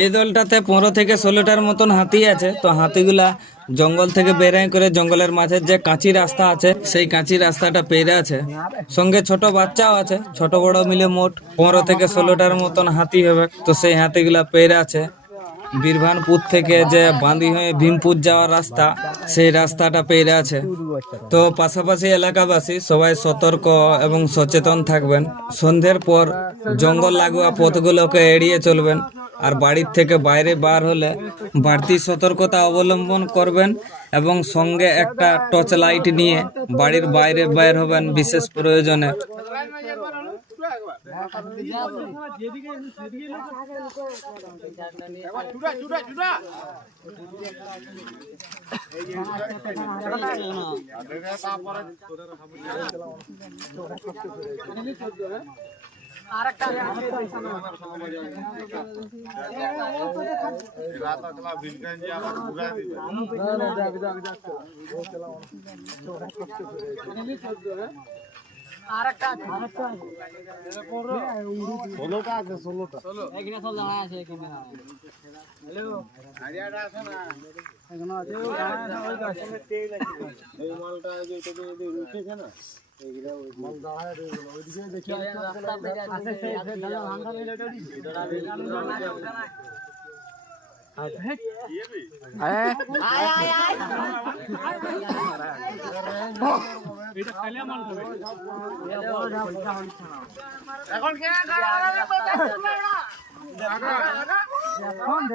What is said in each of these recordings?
এই দলটাতে 15 থেকে 16টার মতন হাতি আছে। তো হাতিগুলা জঙ্গল থেকে বেরাই করে জঙ্গলের মাঝে যে কাঁচি রাস্তা আছে সেই কাঁচি রাস্তাটা পেরে আছে। সঙ্গে ছোট বাচ্চাও আছে, ছোট বড় মিলে মোট 15 থেকে 16টার মতন হাতি হবে। তো সেই হাতিগুলা পেরে আছে। বীরভানপুর থেকে যে বাঁধি হয়ে ভীমপুর যাওয়ার রাস্তা, সেই রাস্তাটা পেরে আছে। তো পাশাপাশি এলাকাবাসী সবাই সতর্ক এবং সচেতন থাকবেন। সন্ধ্যের পর জঙ্গল লাগোয়া পথগুলোকে এড়িয়ে চলবেন। আর বাড়ির থেকে বাইরে বার হলে বাড়তি সতর্কতা অবলম্বন করবেন এবং সঙ্গে একটা টর্চ লাইট নিয়ে বাড়ির বাইরে বের হবেন বিশেষ প্রয়োজনে।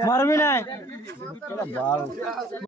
মারবি না।